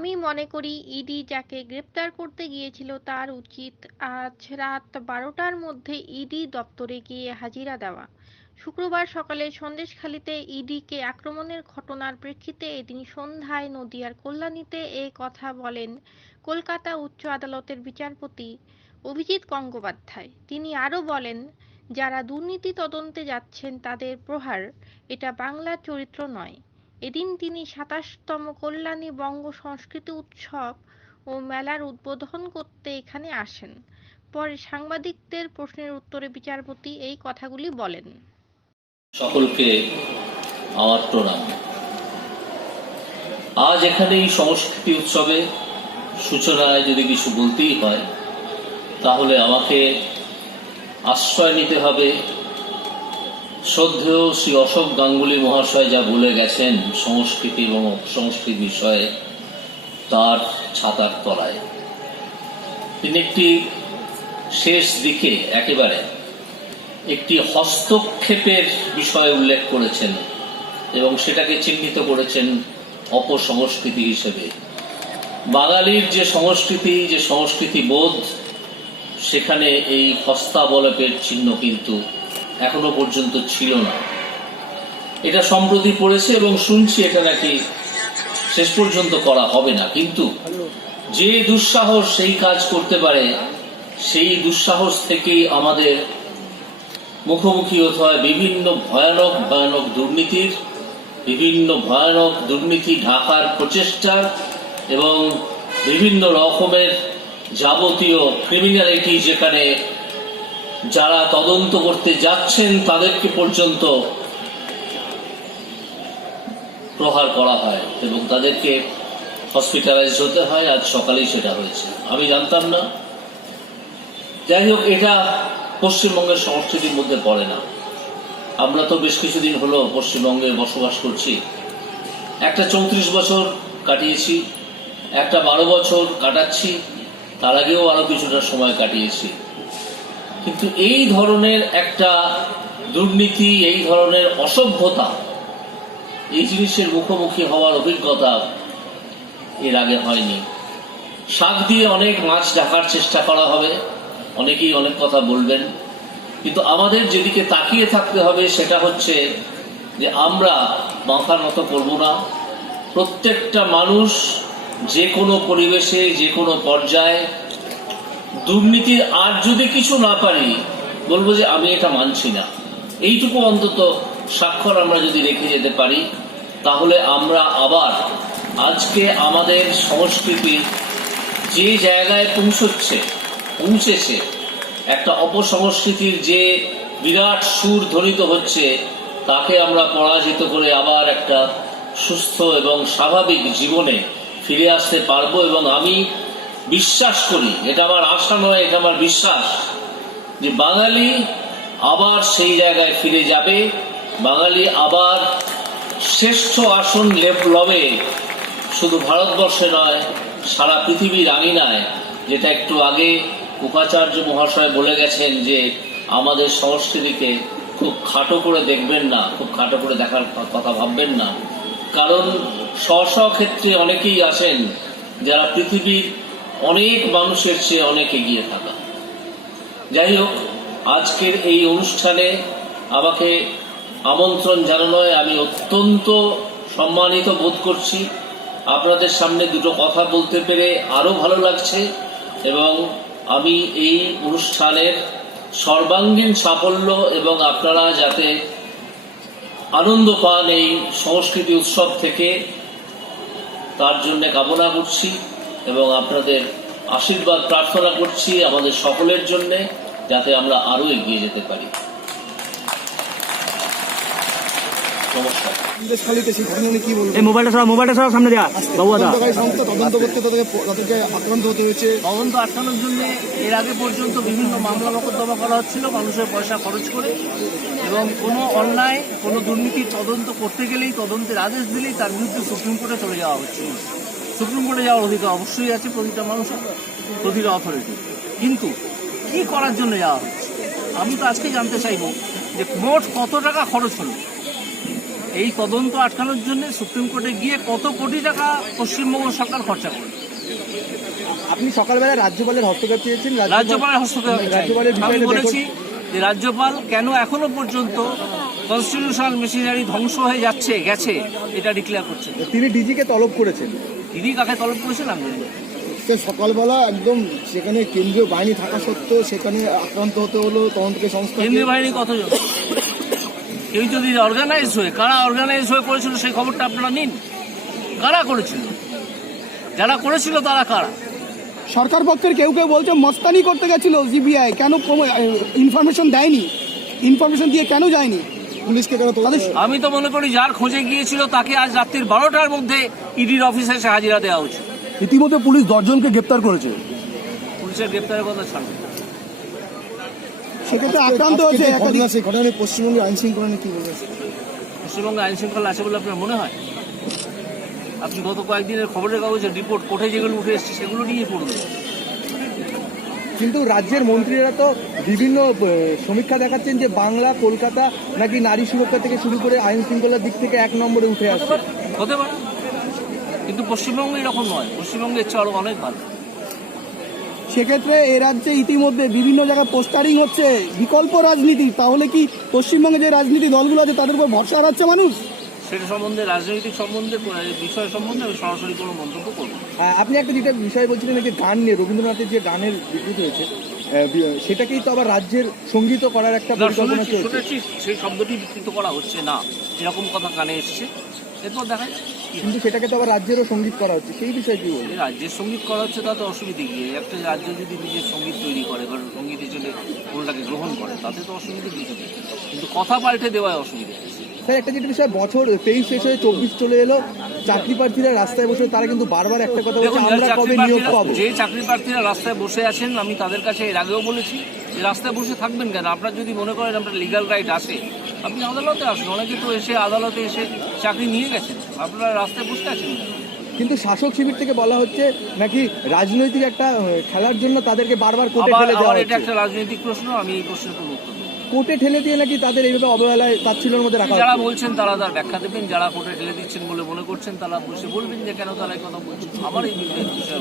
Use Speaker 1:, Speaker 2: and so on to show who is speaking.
Speaker 1: আমি মনে করি ইডি যাকে গ্রেপ্তার করতে গিয়েছিল তার উচিত আজ রাত বারোটার মধ্যে ইডি দপ্তরে গিয়ে হাজিরা দেওয়া। শুক্রবার সকালে সন্দেশখালীতে ইডিকে আক্রমণের ঘটনার প্রেক্ষিতে এদিন সন্ধ্যায় নদিয়ার কল্যাণীতে এ কথা বলেন কলকাতা উচ্চ আদালতের বিচারপতি অভিজিৎ গঙ্গোপাধ্যায়। তিনি আরও বলেন, যারা দুর্নীতি তদন্তে যাচ্ছেন তাদের প্রহার, এটা বাংলার চরিত্র নয়। এদিন তিনি সাতাশতম কল্যাণী বঙ্গ সংস্কৃতি উৎসব ও মেলার উদ্বোধন করতে এখানে আসেন। পরে সাংবাদিকদের প্রশ্নের উত্তরে বিচারপতি এই কথাগুলি বলেন।
Speaker 2: সকলকে আমার প্রণাম। আজ এখানে এই সংস্কৃতি উৎসবে সূচনায় যদি কিছু বলতেই হয়, তাহলে আমাকে আশ্রয় নিতে হবে শ্রদ্ধেয় শ্রী অশোক গাঙ্গুলি মহাশয় যা বলে গেছেন সংস্কৃতি এবং সংস্কৃতি বিষয়ে, তার ছাতার তলায়। তিনি একটি শেষ দিকে একেবারে একটি হস্তক্ষেপের বিষয়ে উল্লেখ করেছেন এবং সেটাকে চিহ্নিত করেছেন অপসংস্কৃতি হিসেবে। বাঙালির যে সংস্কৃতি যে সংস্কৃতি বোধ, সেখানে এই হস্তাবলপের চিহ্ন কিন্তু এখনও পর্যন্ত ছিল না। এটা সম্প্রতি পড়েছে এবং শুনছি এটা নাকি শেষ পর্যন্ত করা হবে না। কিন্তু যে দুঃসাহস সেই কাজ করতে পারে, সেই দুঃসাহস থেকেই আমাদের মুখোমুখি হতে হয় বিভিন্ন ভয়ানক ভয়ানক দুর্নীতির, বিভিন্ন ভয়ানক দুর্নীতি ঢাকার প্রচেষ্টা এবং বিভিন্ন রকমের যাবতীয় ক্রিমিনালিটি যেখানে যারা তদন্ত করতে যাচ্ছেন তাদেরকে পর্যন্ত প্রহার করা হয় এবং তাদেরকে হসপিটালাইজ হতে হয়। আজ সকালেই সেটা হয়েছে। আমি জানতাম না। যাই হোক, এটা পশ্চিমবঙ্গের সংস্কৃতির মধ্যে পড়ে না। আমরা তো বেশ কিছুদিন হলো পশ্চিমবঙ্গে বসবাস করছি। একটা চৌত্রিশ বছর কাটিয়েছি, একটা বারো বছর কাটাচ্ছি, তার আগেও আরও কিছুটা সময় কাটিয়েছি। কিন্তু এই ধরনের একটা দুর্নীতি, এই ধরনের অসভ্যতা, এই জিনিসের মুখোমুখি হওয়ার অভিজ্ঞতা এর আগে হয়নি। শাক দিয়ে অনেক মাছ ঢাকার চেষ্টা করা হবে, অনেকেই অনেক কথা বলবেন। কিন্তু আমাদের যেদিকে তাকিয়ে থাকতে হবে সেটা হচ্ছে যে আমরা মাথার মতো করব না। প্রত্যেকটা মানুষ যে কোনো পরিবেশে, যে কোনো পর্যায়ে দুর্নীতির আর যদি কিছু না পারি, বলব যে আমি এটা মানছি না। এইটুকু অন্তত স্বাক্ষর আমরা যদি রেখে যেতে পারি, তাহলে আমরা আবার আজকে আমাদের সংস্কৃতি যে জায়গায় পৌঁছচ্ছে, পৌঁছেছে, একটা অপসংস্কৃতির যে বিরাট সুর ধ্বনিত হচ্ছে, তাকে আমরা পরাজিত করে আবার একটা সুস্থ এবং স্বাভাবিক জীবনে ফিরে আসতে পারব এবং আমি বিশ্বাস করি, এটা আমার আশা নয়, এটা আমার বিশ্বাস যে বাঙালি আবার সেই জায়গায় ফিরে যাবে, বাঙালি আবার শ্রেষ্ঠ আসন লেপ লবে। শুধু ভারতবর্ষে নয়, সারা পৃথিবীর আঙিনায়। যেটা একটু আগে উপাচার্য মহাশয় বলে গেছেন যে, আমাদের সংস্কৃতিকে খুব খাটো করে দেখবেন না, খুব খাটো করে দেখার কথা ভাববেন না। কারণ স্ব ক্ষেত্রে অনেকেই আছেন যারা পৃথিবীর অনেক মানুষের চেয়ে অনেক এগিয়ে থাকা। যাই হোক, আজকের এই অনুষ্ঠানে আমাকে আমন্ত্রণ জানানোয় আমি অত্যন্ত সম্মানিত বোধ করছি। আপনাদের সামনে দুটো কথা বলতে পেরে আরও ভালো লাগছে এবং আমি এই অনুষ্ঠানের সর্বাঙ্গীন সাফল্য এবং আপনারা যাতে আনন্দ পান এই সংস্কৃতি উৎসব থেকে, তার জন্য কামনা করছি। এবং আপনাদের আশীর্বাদ প্রার্থনা করছি আমাদের সকলের জন্য যাতে আমরা আরও এগিয়ে যেতে পারি। নমস্কার।
Speaker 3: এই মোবাইলটা মোবাইলটা সামনে দেওয়া বাবু
Speaker 4: তদন্ত করতে তাদেরকে আক্রান্ত হতে হয়েছে।
Speaker 5: তদন্ত আটকানোর জন্য এর আগে পর্যন্ত বিভিন্ন মামলা মোকদ্দমা করা হচ্ছিল মানুষের পয়সা খরচ করে। এবং কোনো অন্যায় কোনো দুর্নীতির তদন্ত করতে গেলেই তদন্তের আদেশ দিলেই তার বিরুদ্ধে সুপ্রিম কোর্টে চলে যাওয়া হচ্ছে সুপ্রিম কোর্টে যাওয়ার অধিকার অবশ্যই আছে প্রতিটা মানুষের প্রতিটা অথরিটি কিন্তু কি করার জন্য যাওয়া হচ্ছে? আমি তো আজকে জানতে চাইব যে মোট কত টাকা খরচ হলো?
Speaker 2: এই তদন্ত আটকানোর জন্য সুপ্রিম কোর্টে গিয়ে কত কোটি টাকা পশ্চিমবঙ্গ সরকার খরচা করে
Speaker 4: আপনি সকালবেলা রাজ্যপালের হস্তক্ষেপ চেয়েছেন
Speaker 2: রাজ্যপালের হস্তক্ষেপ আমি বলেছি যে রাজ্যপাল কেন এখনও পর্যন্ত কনস্টিটিউশনাল মেশিনারি ধ্বংস হয়ে যাচ্ছে গেছে এটা ডিক্লেয়ার করছে
Speaker 4: তিনি ডিজিকে তলব করেছেন।
Speaker 2: দিদি কাকে তলব করেছেন আমি।
Speaker 4: সে সকালবেলা একদম সেখানে কেন্দ্রীয় বাহিনী থাকা সত্ত্বেও সেখানে আক্রান্ত হতে হলো তদন্তকে সংস্থা
Speaker 2: কেন্দ্রীয় বাহিনী কতজন? কেউ যদি অর্গানাইজ হয়ে কারা অর্গানাইজ হয়ে করেছিল সেই খবরটা আপনারা নিন। কারা করেছিল? যারা করেছিল তারা কারা?
Speaker 6: সরকার পক্ষের কেউ কেউ বলছে মস্তানি করতে গেছিল সিবিআই কেন ইনফরমেশন দেয়নি। ইনফরমেশন দিয়ে কেন যায়নি?
Speaker 4: পুলিশকে কেন তাদের
Speaker 2: আমি তো মনে করি যার খোঁজে গিয়েছিল তাকে আজ রাত্রির বারোটার মধ্যে ইডির অফিসে এসে হাজিরা দেওয়া উচিত।
Speaker 4: ইতিমধ্যে পুলিশ দশজনকে গ্রেপ্তার করেছে।
Speaker 2: পুলিশের গ্রেপ্তারের কথা ছাড়বে
Speaker 6: সেক্ষেত্রে আক্রান্ত হয়েছে
Speaker 4: ঘটনা সেই ঘটনা নিয়ে পশ্চিমবঙ্গের আইন শৃঙ্খলা কি বলবেন?
Speaker 2: পশ্চিমবঙ্গে আইন শৃঙ্খলা আছে বলে আপনার মনে হয়? আপনি গত কয়েকদিনের খবরের কাগজের রিপোর্ট কোর্টে যেগুলো উঠে এসছে সেগুলো নিয়ে পড়বেন
Speaker 4: কিন্তু রাজ্যের মন্ত্রীরা তো বিভিন্ন সমীক্ষা দেখাচ্ছেন যে বাংলা কলকাতা নাকি নারী সুরক্ষা থেকে শুরু করে আইন শৃঙ্খলার দিক থেকে এক নম্বরে উঠে আসছে।
Speaker 2: হতে পারে কিন্তু পশ্চিমবঙ্গে এরকম নয়। পশ্চিমবঙ্গের চেয়ে আরও অনেক ভালো।
Speaker 6: সেক্ষেত্রে এ রাজ্যে ইতিমধ্যে বিভিন্ন জায়গায় পোস্টারিং হচ্ছে। বিকল্প রাজনীতি তাহলে কি পশ্চিমবঙ্গে যে রাজনীতি দলগুলো আছে তাদের উপর ভরসা হারাচ্ছে মানুষ?
Speaker 2: সেটা সম্বন্ধে রাজনৈতিক সম্বন্ধে বিষয় সম্বন্ধে আমি সরাসরি কোনো মন্তব্য করব।
Speaker 4: আপনি একটা যেটা বিষয় বলছিলেন যে গান নিয়ে রবীন্দ্রনাথের যে গানের বিকৃতি হয়েছে সেটাকেই তো আবার রাজ্যের সংগীত করার একটা পরিকল্পনা চলছে
Speaker 2: শুনেছি সেই শব্দটি বিকৃত করা হচ্ছে না এরকম কথা কানে এসছে এরপর দেখা হয়।
Speaker 4: কিন্তু সেটাকে তো আবার রাজ্যেরও সংগীত করা হচ্ছে। সেই বিষয়ে কি বলবেন?
Speaker 2: এই রাজ্যের সংগীত করা হচ্ছে তাতে অসুবিধে কি? একটা রাজ্য যদি নিজের সংগীত তৈরি করে বা সংগীত হিসেবে কোনটাকে গ্রহণ করে তাতে তো অসুবিধে কিছু নেই কিন্তু কথা পাল্টে দেওয়ায় অসুবিধা
Speaker 4: স্যার একটা যেটা বিষয় বছর তেইশ শেষ হয়ে চব্বিশ চলে এলো চাকরি প্রার্থীরা রাস্তায় বসে তারা কিন্তু বারবার একটা কথা বলছে আমরা কবে নিয়োগ পাবো?
Speaker 2: যে চাকরি প্রার্থীরা রাস্তায় বসে আছেন আমি তাদের কাছে এর আগেও বলেছি যে রাস্তায় বসে থাকবেন কেন? আপনার যদি মনে করেন আপনার লিগাল রাইট আছে আপনি আদালতে আসুন অনেকে তো এসে আদালতে এসে চাকরি নিয়ে গেছেন। আপনারা রাস্তায় বসে আছেন।
Speaker 4: কিন্তু শাসক শিবির থেকে বলা হচ্ছে নাকি রাজনৈতিক একটা খেলার জন্য তাদেরকে বারবার কোর্টে ঠেলে দেওয়া
Speaker 2: এটা একটা রাজনৈতিক প্রশ্ন আমি এই প্রশ্নের কোনো উত্তর
Speaker 4: কোর্টে ঠেলে দিয়ে নাকি তাদের এইভাবে অবহেলায় তাচ্ছিলের মধ্যে রাখা
Speaker 2: যারা বলছেন তারা তার ব্যাখ্যা দেবেন যারা কোর্টে ঠেলে দিচ্ছেন বলে মনে করছেন তারা বসে বলবেন যে কেন তারা এই কথা বলছেন। আমার এই বিষয়ে আছে